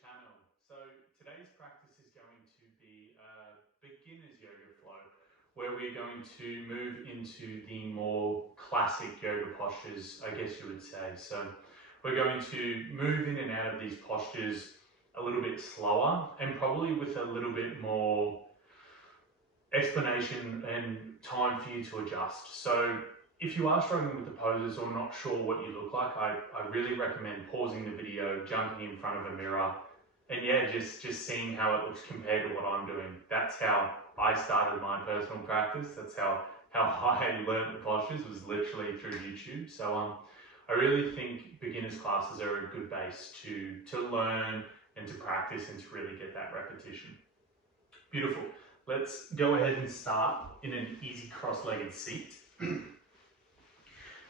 channel. So today's practice is going to be a beginner's yoga flow, where we're going to move into the more classic yoga postures, I guess you would say. So we're going to move in and out of these postures a little bit slower and probably with a little bit more explanation and time for you to adjust. So if you are struggling with the poses or not sure what you look like, I really recommend pausing the video, jumping in front of a mirror, and yeah, just seeing how it looks compared to what I'm doing. That's how I started my personal practice. That's how I learned the postures, was literally through YouTube. So I really think beginners classes are a good base to learn and to practice and to really get that repetition. Beautiful. Let's go ahead and start in an easy cross-legged seat.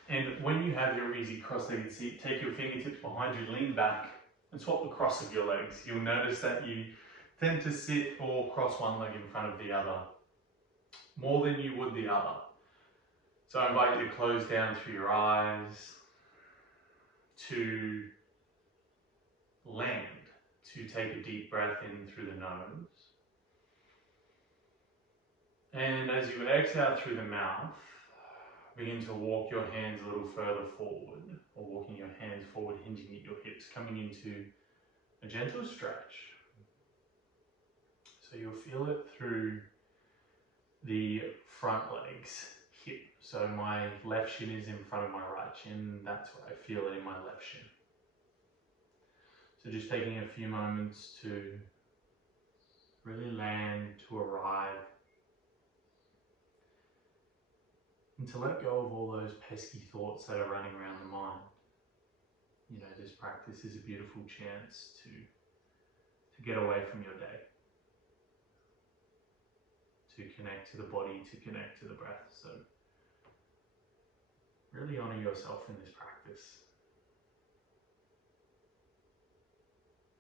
And when you have your easy cross-legged seat, take your fingertips behind you, lean back and swap the cross of your legs. You'll notice that you tend to sit or cross one leg in front of the other more than you would the other. So I invite you to close down through your eyes, to land, to take a deep breath in through the nose. And as you exhale through the mouth, begin to walk your hands a little further forward, or walking your hands forward, hinging at your hips, coming into a gentle stretch. So you'll feel it through the front legs, hip. So my left shin is in front of my right shin. That's where I feel it in my left shin. So just taking a few moments to really land, to arrive, and to let go of all those pesky thoughts that are running around the mind. You know, this practice is a beautiful chance to get away from your day, to connect to the body, to connect to the breath. So really honor yourself in this practice.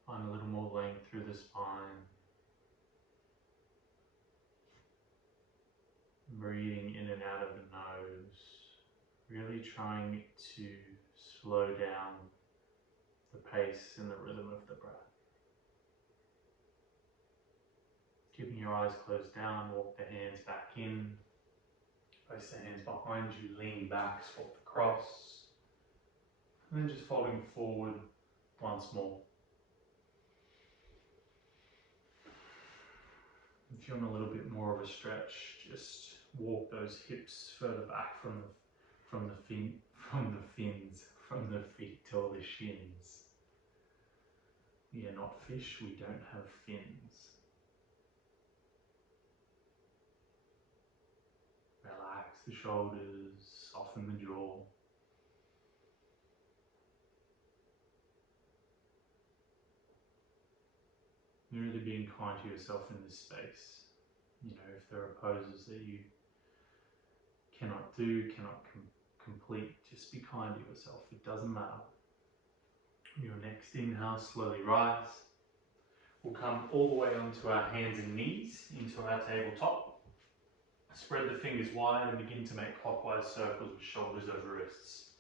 Find a little more length through the spine. Breathing in and out of the nose, really trying to slow down the pace and the rhythm of the breath. Keeping your eyes closed down, walk the hands back in, place the hands behind you, lean back, swap the cross, and then just folding forward once more. If you want a little bit more of a stretch, just walk those hips further back from the feet or the shins. We are not fish, we don't have fins. Relax the shoulders, soften the jaw. You're really being kind to yourself in this space. You know, if there are poses that you cannot do, cannot complete, just be kind to yourself. It doesn't matter. Your next inhale, slowly rise. We'll come all the way onto our hands and knees, into our tabletop. Spread the fingers wide and begin to make clockwise circles with shoulders over wrists.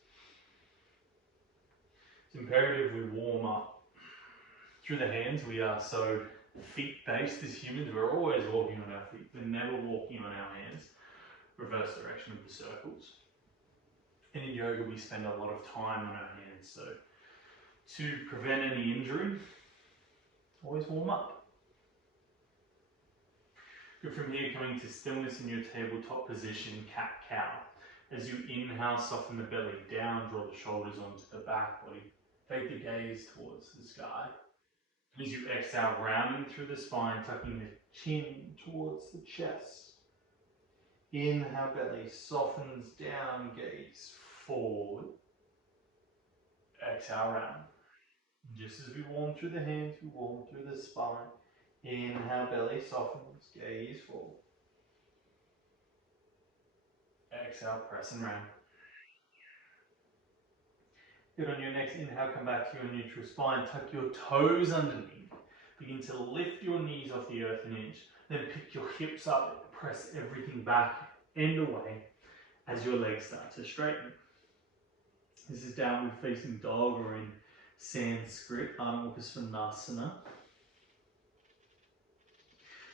It's imperative we warm up through the hands. We are so feet-based as humans. We're always walking on our feet. We're never walking on our hands. Reverse direction of the circles. And in yoga, we spend a lot of time on our hands. So to prevent any injury, always warm up. Good. From here, coming to stillness in your tabletop position, cat-cow. As you inhale, soften the belly down, draw the shoulders onto the back body. Take the gaze towards the sky. As you exhale, rounding through the spine, tucking the chin towards the chest. Inhale, belly softens down, gaze forward. Exhale, round. Just as we warm through the hands, we warm through the spine. Inhale, belly softens, gaze forward. Exhale, press and round. Good. On your next inhale, come back to your neutral spine. Tuck your toes underneath. Begin to lift your knees off the earth an inch. Then pick your hips up. Press everything back and away as your legs start to straighten. This is downward facing dog, or in Sanskrit, Mukha.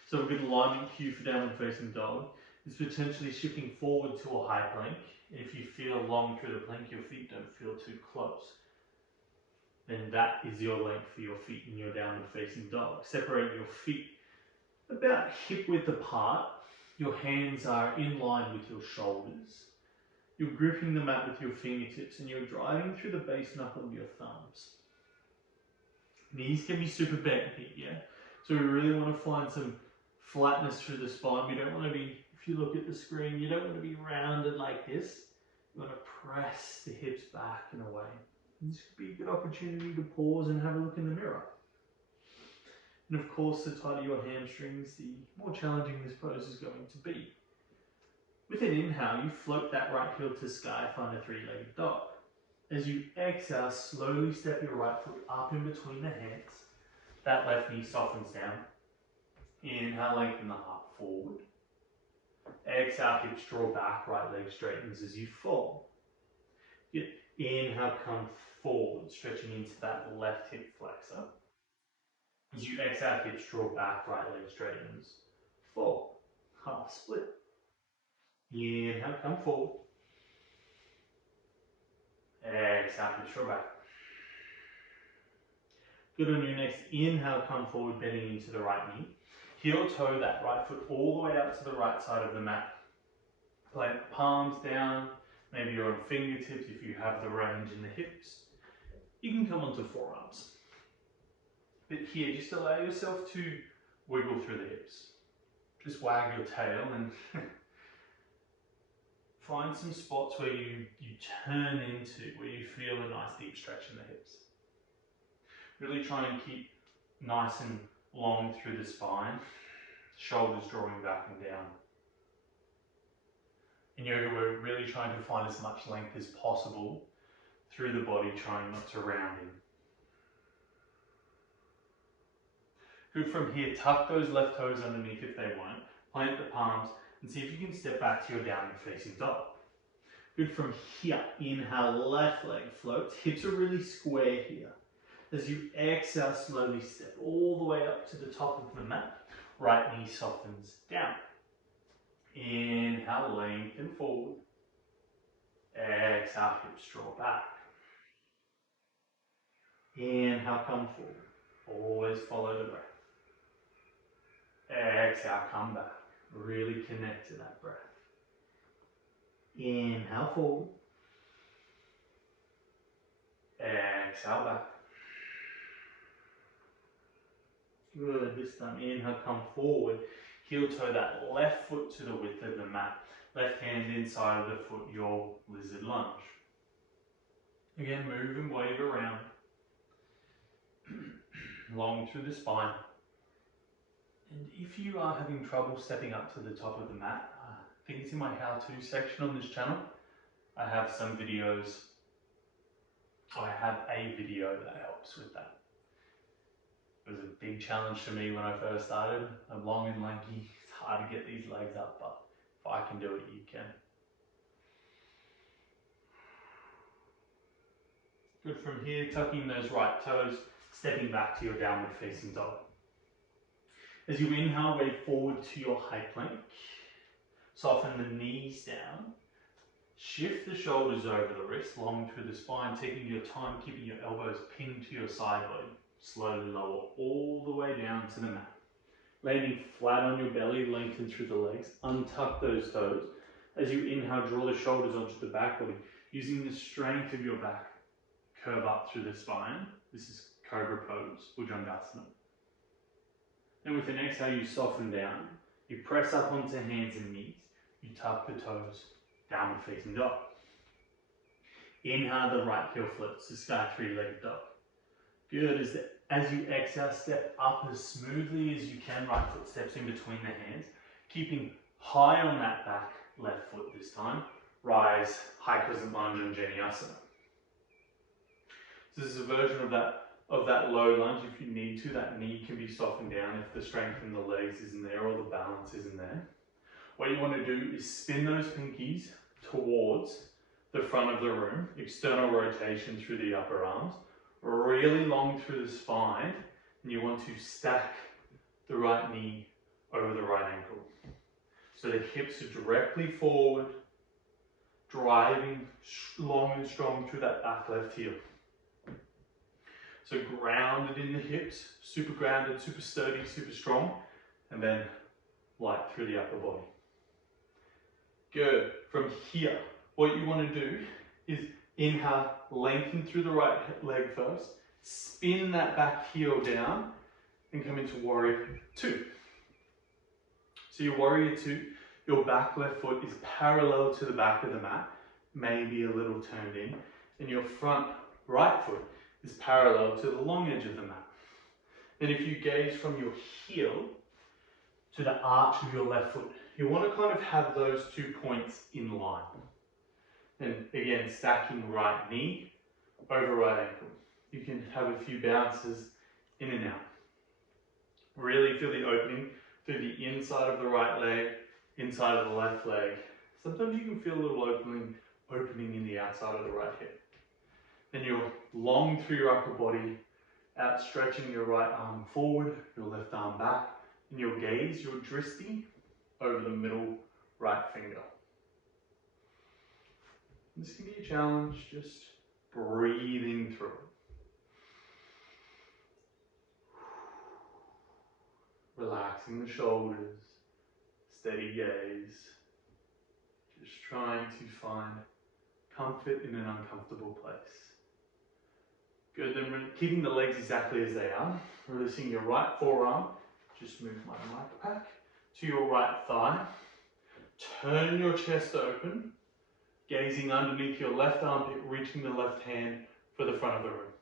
So a good alignment cue for downward facing dog is potentially shifting forward to a high plank. If you feel long through the plank, your feet don't feel too close, then that is your length for your feet in your downward facing dog. Separate your feet about hip width apart. Your hands are in line with your shoulders. You're gripping the mat with your fingertips and you're driving through the base knuckle of your thumbs. Knees can be super bent here, yeah? So we really want to find some flatness through the spine. We don't want to be, if you look at the screen, you don't want to be rounded like this. You want to press the hips back and away. And this could be a good opportunity to pause and have a look in the mirror. And of course, the tighter your hamstrings, the more challenging this pose is going to be. With an inhale, you float that right heel to sky, find a three-legged dog. As you exhale, slowly step your right foot up in between the hands. That left knee softens down. Inhale, lengthen the heart forward. Exhale, hips draw back, right leg straightens as you fall. Inhale, come forward, stretching into that left hip flexor. As you exhale, hips draw back, right leg straightens. Fall. Half split. Inhale, come forward. Exhale, hips draw back. Good on your next inhale, come forward, bending into the right knee. Heel toe that right foot all the way up to the right side of the mat. Plant palms down. Maybe you're on fingertips if you have the range in the hips. You can come onto forearms. But here, just allow yourself to wiggle through the hips. Just wag your tail and find some spots where you turn into, where you feel a nice deep stretch in the hips. Really try and keep nice and long through the spine, shoulders drawing back and down. In yoga, we're really trying to find as much length as possible through the body, trying not to round in. Good from here, tuck those left toes underneath if they won't, plant the palms, and see if you can step back to your downward facing dog. Good from here, inhale, left leg floats, hips are really square here. As you exhale, slowly step all the way up to the top of the mat, right knee softens down. Inhale, lengthen forward. Exhale, hips draw back. Inhale, come forward. Always follow the breath. Exhale, come back. Really connect to that breath. Inhale, forward. Exhale, back. Good, this time inhale, come forward. Heel toe that left foot to the width of the mat. Left hand inside of the foot, your lizard lunge. Again, move and wave around. Long through the spine. And if you are having trouble stepping up to the top of the mat, I think it's in my how-to section on this channel. I have some videos. I have a video that helps with that. It was a big challenge for me when I first started. I'm long and lanky. It's hard to get these legs up, but if I can do it, you can. Good from here, tucking those right toes, stepping back to your downward facing dog. As you inhale, wave forward to your high plank. Soften the knees down. Shift the shoulders over the wrists, long through the spine, taking your time, keeping your elbows pinned to your side body. Slowly lower all the way down to the mat. Landing flat on your belly, lengthen through the legs. Untuck those toes. As you inhale, draw the shoulders onto the back body. Using the strength of your back, curve up through the spine. This is Cobra Pose, Bhujangasana. Then with an exhale, you soften down. You press up onto hands and knees. You tuck the toes, downward facing dog. Inhale, the right heel flips to sky three-legged dog. Good, as you exhale, step up as smoothly as you can. Right foot steps in between the hands. Keeping high on that back, left foot this time. Rise, high crescent lunge on Jenny-asana. So this is a version of that low lunge. If you need to, that knee can be softened down if the strength in the legs isn't there or the balance isn't there. What you want to do is spin those pinkies towards the front of the room, external rotation through the upper arms. really long through the spine, and you want to stack the right knee over the right ankle. So the hips are directly forward, driving long and strong through that back left heel. So grounded in the hips, super grounded, super sturdy, super strong, and then light through the upper body. Good. From here, what you want to do is inhale, lengthen through the right leg first, spin that back heel down, and come into warrior two. So your warrior two, your back left foot is parallel to the back of the mat, maybe a little turned in, and your front right foot is parallel to the long edge of the mat. Then if you gaze from your heel to the arch of your left foot, you want to kind of have those 2 points in line. And again, stacking right knee over right ankle. You can have a few bounces in and out. Really feel the opening through the inside of the right leg, inside of the left leg. Sometimes you can feel a little opening in the outside of the right hip. Then you're long through your upper body, outstretching your right arm forward, your left arm back, and your gaze, your drishti, over the middle right finger. This can be a challenge, just breathing through it. Relaxing the shoulders, steady gaze, just trying to find comfort in an uncomfortable place. Good, then keeping the legs exactly as they are, releasing your right forearm, just move my mic back, to your right thigh, turn your chest open, gazing underneath your left armpit, reaching the left hand for the front of the room.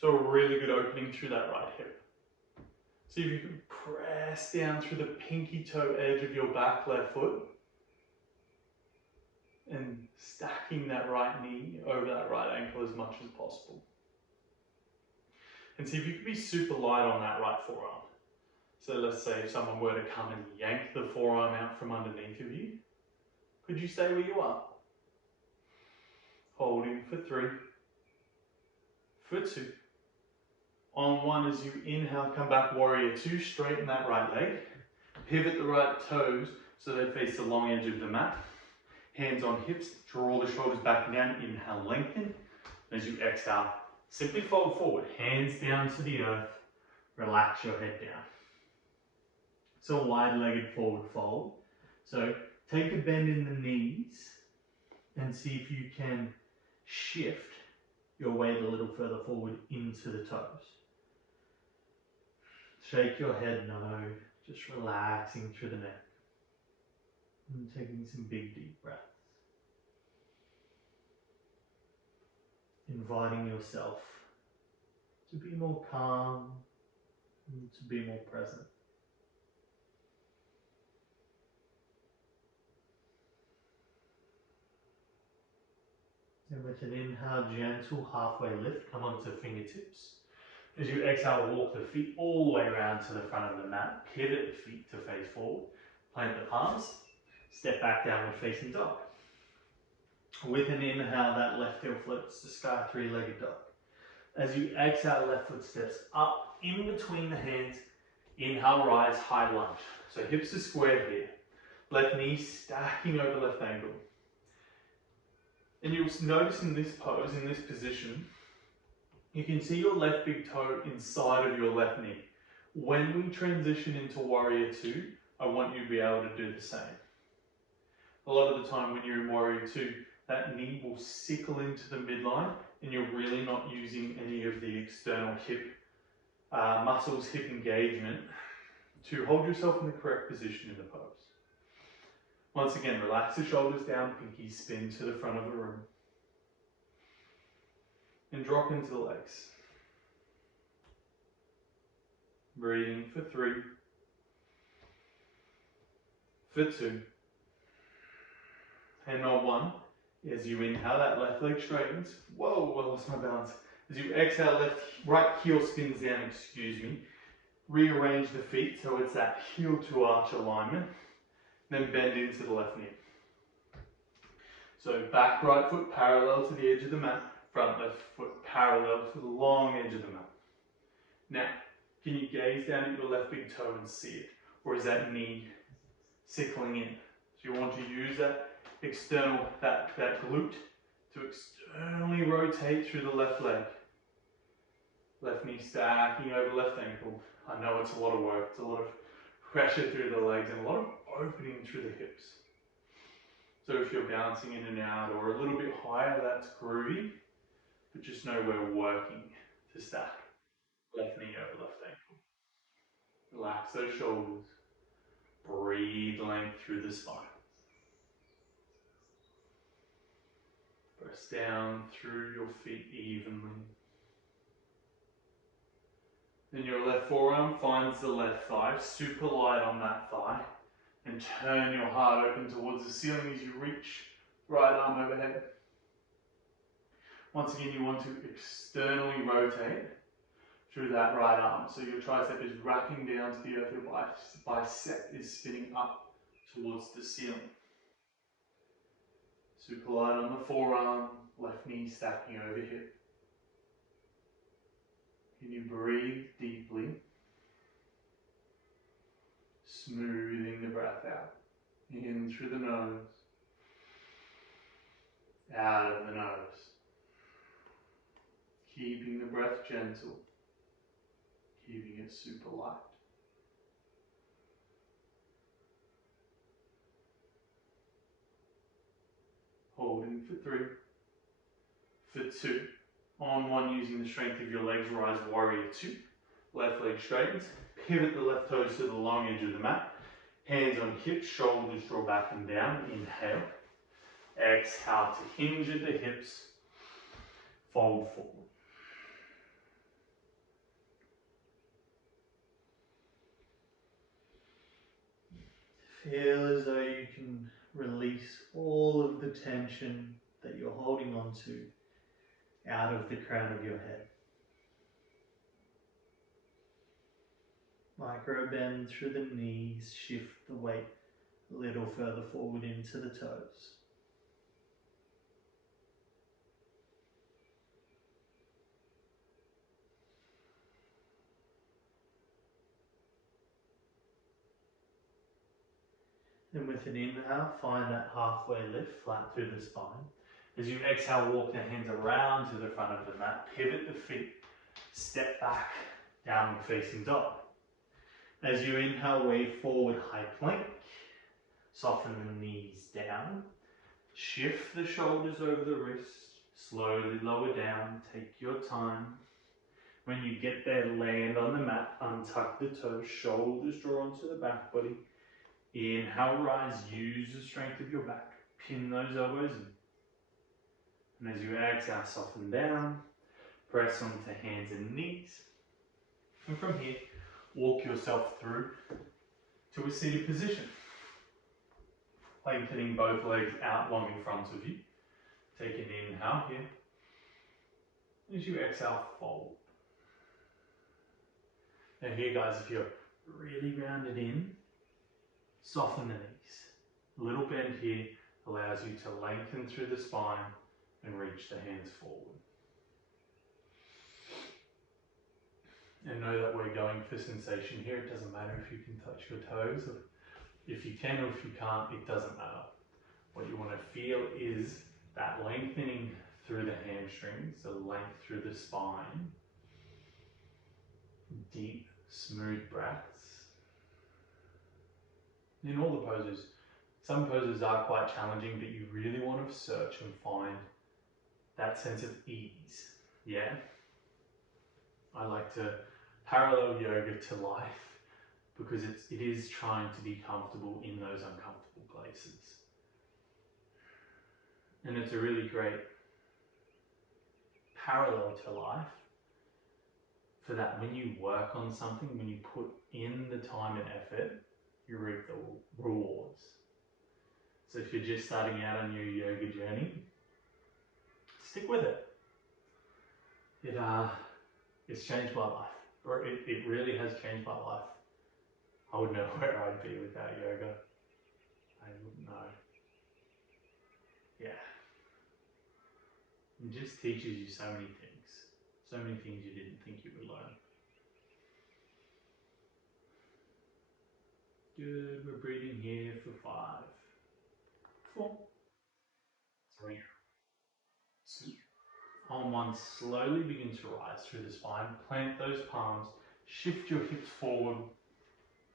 So a really good opening through that right hip. See if you can press down through the pinky toe edge of your back left foot and stacking that right knee over that right ankle as much as possible. And see if you can be super light on that right forearm. So let's say if someone were to come and yank the forearm out from underneath of you, could you stay where you are? Holding for 3, for 2. On 1, as you inhale, come back, warrior 2, straighten that right leg. Pivot the right toes so they face the long edge of the mat. Hands on hips, draw the shoulders back and down, inhale, lengthen. As you exhale, simply fold forward, hands down to the earth, relax your head down. It's a wide-legged forward fold. So take a bend in the knees and see if you can shift your weight a little further forward into the toes. Shake your head no, just relaxing through the neck. And taking some big deep breaths. Inviting yourself to be more calm and to be more present. And with an inhale, gentle halfway lift, come onto fingertips. As you exhale, walk the feet all the way around to the front of the mat. Pivot the feet to face forward. Plant the palms. Step back, downward facing dog. With an inhale, that left heel floats to sky, 3-legged dog. As you exhale, left foot steps up in between the hands. Inhale, rise, high lunge. So hips are square here. Left knee stacking over left ankle. And you'll notice in this pose, in this position, you can see your left big toe inside of your left knee. When we transition into warrior 2, I want you to be able to do the same. A lot of the time when you're in warrior 2, that knee will sickle into the midline and you're really not using any of the external hip muscles, hip engagement to hold yourself in the correct position in the pose. Once again, relax the shoulders down, pinky spin to the front of the room. And drop into the legs. Breathing for 3, for 2. And on 1, as you inhale, that left leg straightens. Whoa, I lost my balance. As you exhale, right heel spins down, Rearrange the feet so it's that heel to arch alignment. Then bend into the left knee. So back right foot parallel to the edge of the mat. Front left foot parallel to the long edge of the mat. Now, can you gaze down at your left big toe and see it? Or is that knee sickling in? So you want to use that external, that glute to externally rotate through the left leg. Left knee stacking over left ankle. I know it's a lot of work, it's a lot of pressure through the legs and a lot of opening through the hips. So if you're bouncing in and out or a little bit higher, that's groovy, but just know we're working to stack. Left knee over left ankle. Relax those shoulders. Breathe length through the spine. Press down through your feet evenly. Then your left forearm finds the left thigh, super light on that thigh, and turn your heart open towards the ceiling as you reach right arm overhead. Once again, you want to externally rotate through that right arm. So your tricep is wrapping down to the earth, your bicep is spinning up towards the ceiling. Super light on the forearm, left knee stacking over hip. Can you breathe deeply? Smoothing the breath out. In through the nose. Out of the nose. Keeping the breath gentle. Keeping it super light. Holding for 3. For 2. On 1, using the strength of your legs, rise warrior 2. Left leg straightens. Pivot the left toes to the long edge of the mat. Hands on hips, shoulders draw back and down. Inhale. Exhale to hinge at the hips. Fold forward. Feel as though you can release all of the tension that you're holding on to out of the crown of your head. Micro bend through the knees, shift the weight a little further forward into the toes. Then with an inhale, find that halfway lift, flat through the spine. As you exhale, walk the hands around to the front of the mat, pivot the feet, step back, downward facing dog. As you inhale, wave forward, high plank. Soften the knees down. Shift the shoulders over the wrists. Slowly lower down, take your time. When you get there, land on the mat, untuck the toes, shoulders draw onto the back body. Inhale, rise, use the strength of your back. Pin those elbows in. And as you exhale, soften down, press onto hands and knees. And from here, walk yourself through to a seated position. Lengthening both legs out long in front of you. Take an inhale here. As you exhale, fold. Now here guys, if you're really rounded in, soften the knees. A little bend here allows you to lengthen through the spine and reach the hands forward. And know that we're going for sensation here. It doesn't matter if you can touch your toes, or if you can or if you can't, it doesn't matter. What you want to feel is that lengthening through the hamstrings, the length through the spine. Deep, smooth breaths. In all the poses, some poses are quite challenging, but you really want to search and find that sense of ease, yeah? I like to parallel yoga to life because it is trying to be comfortable in those uncomfortable places. And it's a really great parallel to life for that when you work on something, when you put in the time and effort, you reap the rewards. So if you're just starting out on your yoga journey, stick with it. It's changed my life. Or it really has changed my life. I wouldn't know where I'd be without yoga. I wouldn't know. Yeah. It just teaches you so many things you didn't think you would learn. Good, we're breathing here for 5, 4, 3, 2. On 1, slowly begin to rise through the spine. Plant those palms, shift your hips forward,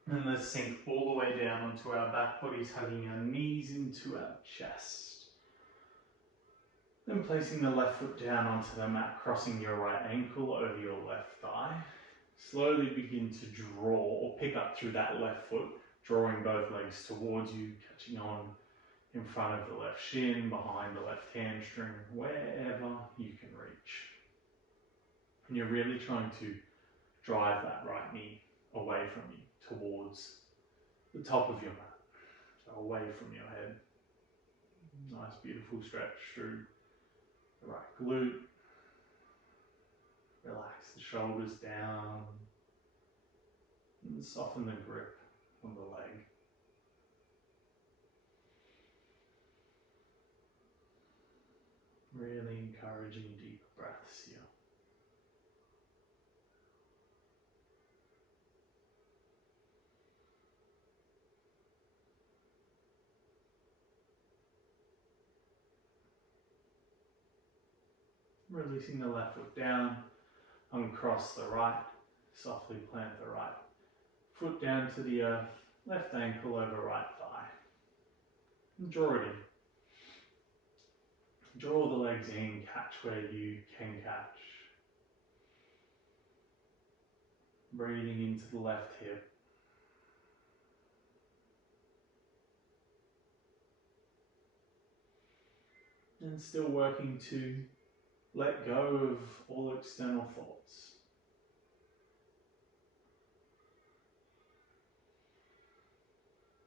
and let's sink all the way down onto our back bodies, hugging our knees into our chest. Then placing the left foot down onto the mat, crossing your right ankle over your left thigh. Slowly begin to draw or pick up through that left foot, drawing both legs towards you, catching on in front of the left shin, behind the left hamstring, wherever you can reach. And you're really trying to drive that right knee away from you, towards the top of your mat, so away from your head. Nice, beautiful stretch through the right glute. Relax the shoulders down and soften the grip on the leg. Really encouraging deeper breaths here. Releasing the left foot down, uncross the right, softly plant the right foot down to the earth, left ankle over right thigh. And draw it in. Draw the legs in, catch where you can catch. Breathing into the left hip. And still working to let go of all external thoughts.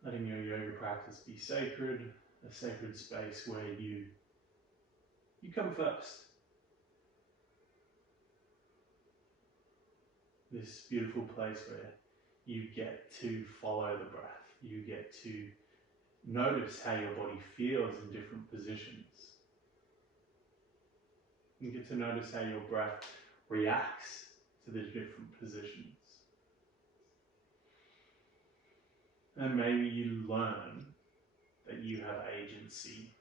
Letting your yoga practice be sacred, a sacred space where you come first. This beautiful place where you get to follow the breath. You get to notice how your body feels in different positions. You get to notice how your breath reacts to the different positions. And maybe you learn that you have agency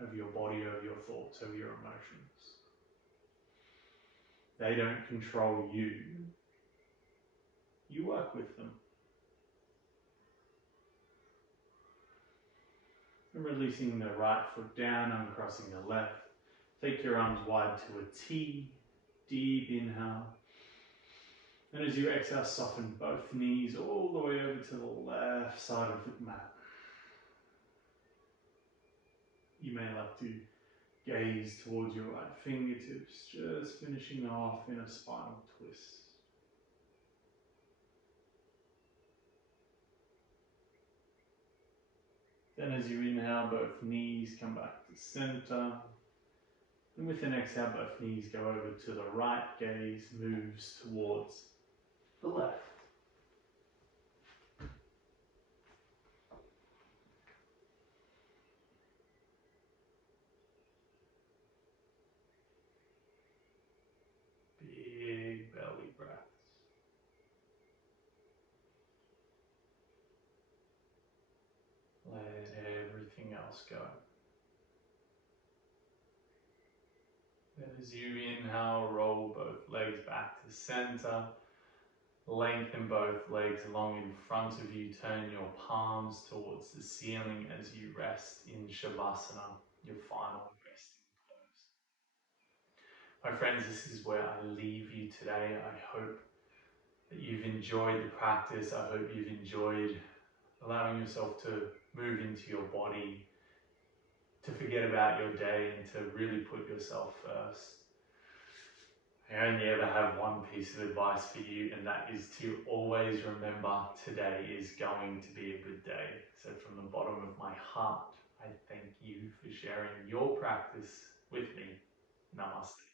over your body, over your thoughts, over your emotions. They don't control you. You work with them. And releasing the right foot down, uncrossing the left. Take your arms wide to a T. Deep inhale. And as you exhale, soften both knees all the way over to the left side of the mat. You may like to gaze towards your right fingertips, just finishing off in a spinal twist. Then as you inhale, both knees come back to center. And with an exhale, both knees go over to the right, gaze moves towards the left. Big belly breaths. Let everything else go. Then as you inhale, roll both legs back to center. Lengthen both legs long in front of you. Turn your palms towards the ceiling as you rest in Shavasana, your final resting pose. My friends, this is where I leave you today. I hope that you've enjoyed the practice. I hope you've enjoyed allowing yourself to move into your body, to forget about your day and to really put yourself first. I only ever have one piece of advice for you, and that is to always remember today is going to be a good day. So from the bottom of my heart, I thank you for sharing your practice with me. Namaste.